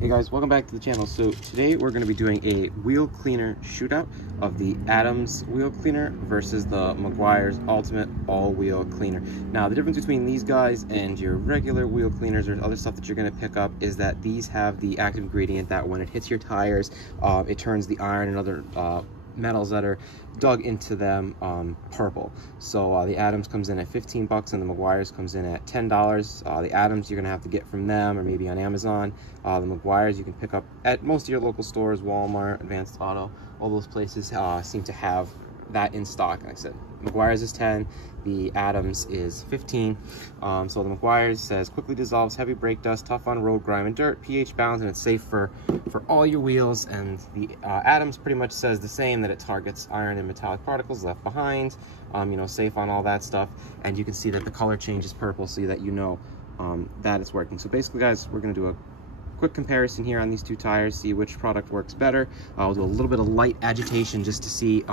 Hey guys, welcome back to the channel. So today we're going to be doing a wheel cleaner shootout of the Adams wheel cleaner versus the Meguiars Ultimate all-wheel cleaner. Now the difference between these guys and your regular wheel cleaners or other stuff that you're going to pick up is that these have the active ingredient that when it hits your tires, it turns the iron and other metals that are dug into them purple. So the Adams comes in at 15 bucks and the Meguiars comes in at $10. The Adams you're gonna have to get from them or maybe on Amazon. The Meguiars you can pick up at most of your local stores, Walmart, Advanced Auto, all those places seem to have that in stock. Like I said, Meguiars is 10, the Adams is 15. So the Meguiars says quickly dissolves heavy brake dust, tough on road grime and dirt, pH balanced, and it's safe for all your wheels. And the Adams pretty much says the same, that it targets iron and metallic particles left behind, you know, safe on all that stuff. And you can see that the color changes purple so that you know that it's working. So basically guys, we're gonna do a quick comparison here on these two tires, see which product works better. I'll do a little bit of light agitation just to see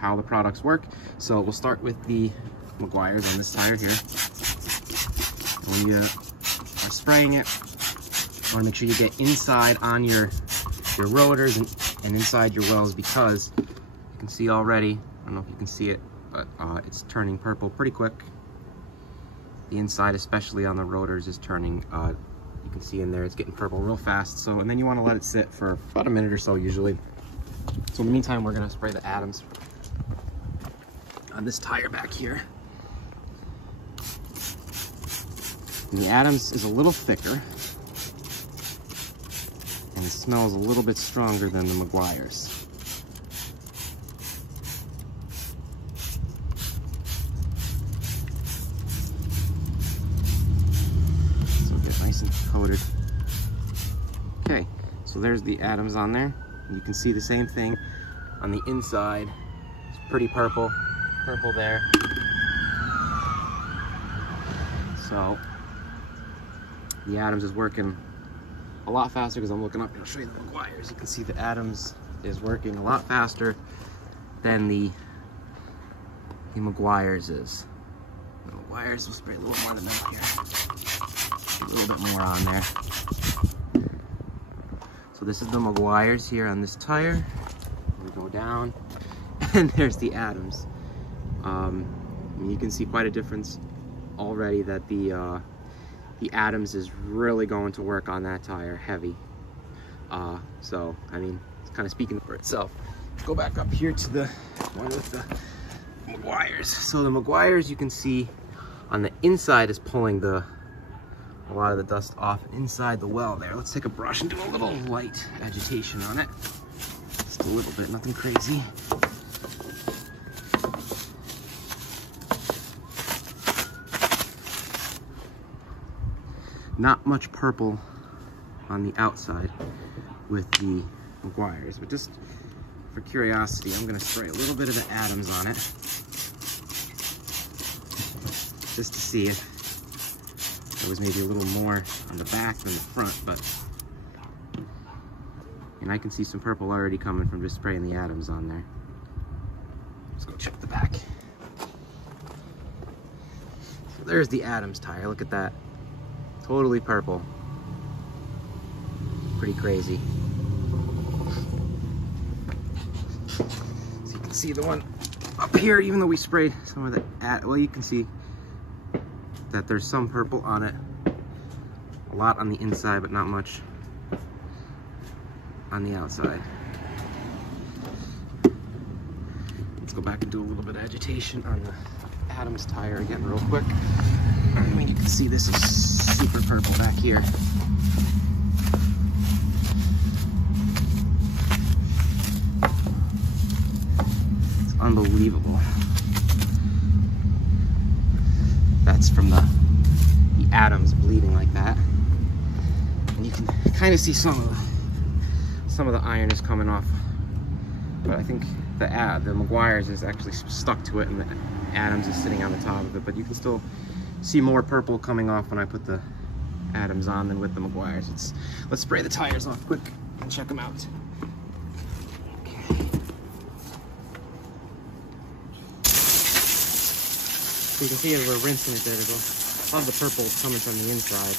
how the products work. So we'll start with the Meguiars on this tire here. When you are spraying it, you want to make sure you get inside on your rotors and inside your wells, because you can see already, I don't know if you can see it, but it's turning purple pretty quick. The inside, especially on the rotors, is turning, you can see in there, it's getting purple real fast. So, and then you want to let it sit for about a minute or so usually. So in the meantime, we're going to spray the Adams on this tire back here. And the Adams is a little thicker and it smells a little bit stronger than the Meguiars. So get nice and coated. Okay, so there's the Adams on there. You can see the same thing on the inside. It's pretty purple there. So the Adams is working a lot faster because I'm looking up here. I'll show you the Meguiars. You can see the Adams is working a lot faster than the Meguiars is. The Meguiars will spray a little more than that here. A little bit more on there. So this is the Meguiars here on this tire. We go down, and there's the Adams. You can see quite a difference already that the Adams is really going to work on that tire heavy. So I mean, it's kind of speaking for itself. Go back up here to the one with the Meguiars. So the Meguiars, you can see on the inside is pulling a lot of the dust off inside the well there. Let's take a brush and do a little light agitation on it. Just a little bit, nothing crazy. Not much purple on the outside with the Meguiars, but just for curiosity, I'm gonna spray a little bit of the Adams on it, just to see if there was maybe a little more on the back than the front, and I can see some purple already coming from just spraying the Adams on there. Let's go check the back. So there's the Adams tire, look at that. Totally purple. Pretty crazy. So you can see the one up here, even though we sprayed some of the, well, you can see that there's some purple on it. A lot on the inside, but not much on the outside. Let's go back and do a little bit of agitation on the Adams tire again real quick. I mean, you can see this is super purple back here. It's unbelievable. That's from the Adams bleeding like that. And you can kind of see some of the iron is coming off. But I think the Meguiars is actually stuck to it and the Adams is sitting on the top of it, but you can still see more purple coming off when I put the Adams on than with the Meguiars. Let's spray the tires off quick and check them out. Okay. So you can see as we're rinsing it there, there's a lot of the purple coming from the inside.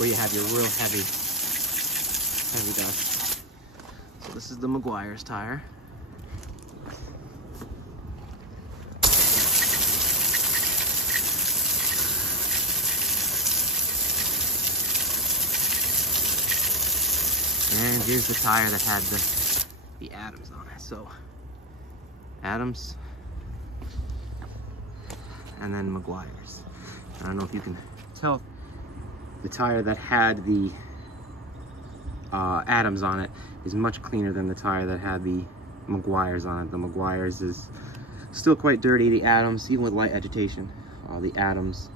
where you have your real heavy dust. So this is the Meguiars tire. And here's the tire that had the Adams on it. So Adams and then Meguiars. I don't know if you can tell, the tire that had the Adams on it is much cleaner than the tire that had the Meguiars on it. The Meguiars is still quite dirty. The Adams, even with light agitation, the Adams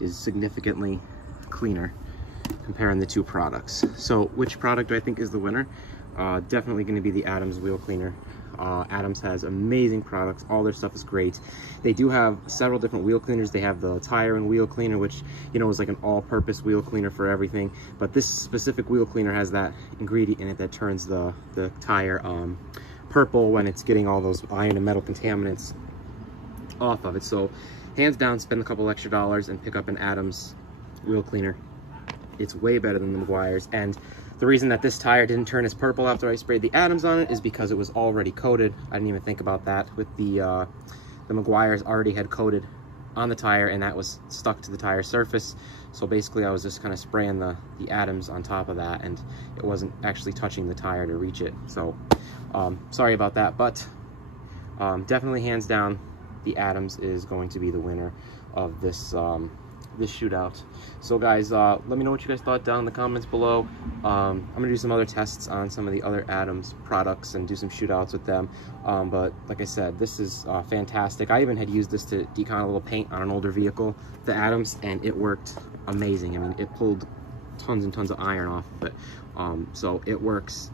is significantly cleaner comparing the two products. So which product do I think is the winner? Definitely going to be the Adams wheel cleaner. Adams has amazing products. All their stuff is great. They do have several different wheel cleaners. They have the tire and wheel cleaner, which, you know, is like an all-purpose wheel cleaner for everything. But this specific wheel cleaner has that ingredient in it that turns the tire purple when it's getting all those iron and metal contaminants off of it. So hands down, spend a couple extra dollars and pick up an Adams wheel cleaner. It's way better than the Meguiars. And the reason that this tire didn't turn as purple after I sprayed the Adams on it is because it was already coated. I didn't even think about that. With the Meguiars already had coated on the tire, and that was stuck to the tire surface. So basically I was just kind of spraying the Adams on top of that, and it wasn't actually touching the tire to reach it. So sorry about that, but definitely hands down, the Adams is going to be the winner of this this shootout. So guys, let me know what you guys thought down in the comments below. I'm gonna do some other tests on some of the other Adams products and do some shootouts with them, but like I said, this is fantastic. I even had used this to decon a little paint on an older vehicle, the Adams, and it worked amazing. I mean, it pulled tons and tons of iron off of it, so it works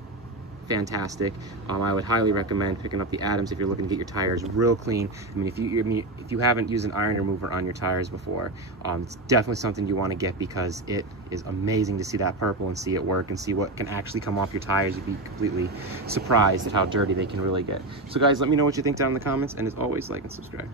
fantastic. I would highly recommend picking up the Adams if you're looking to get your tires real clean. I mean, if you haven't used an iron remover on your tires before, it's definitely something you want to get, because it is amazing to see that purple and see it work and see what can actually come off your tires. You'd be completely surprised at how dirty they can really get. So guys, let me know what you think down in the comments, and as always, like and subscribe.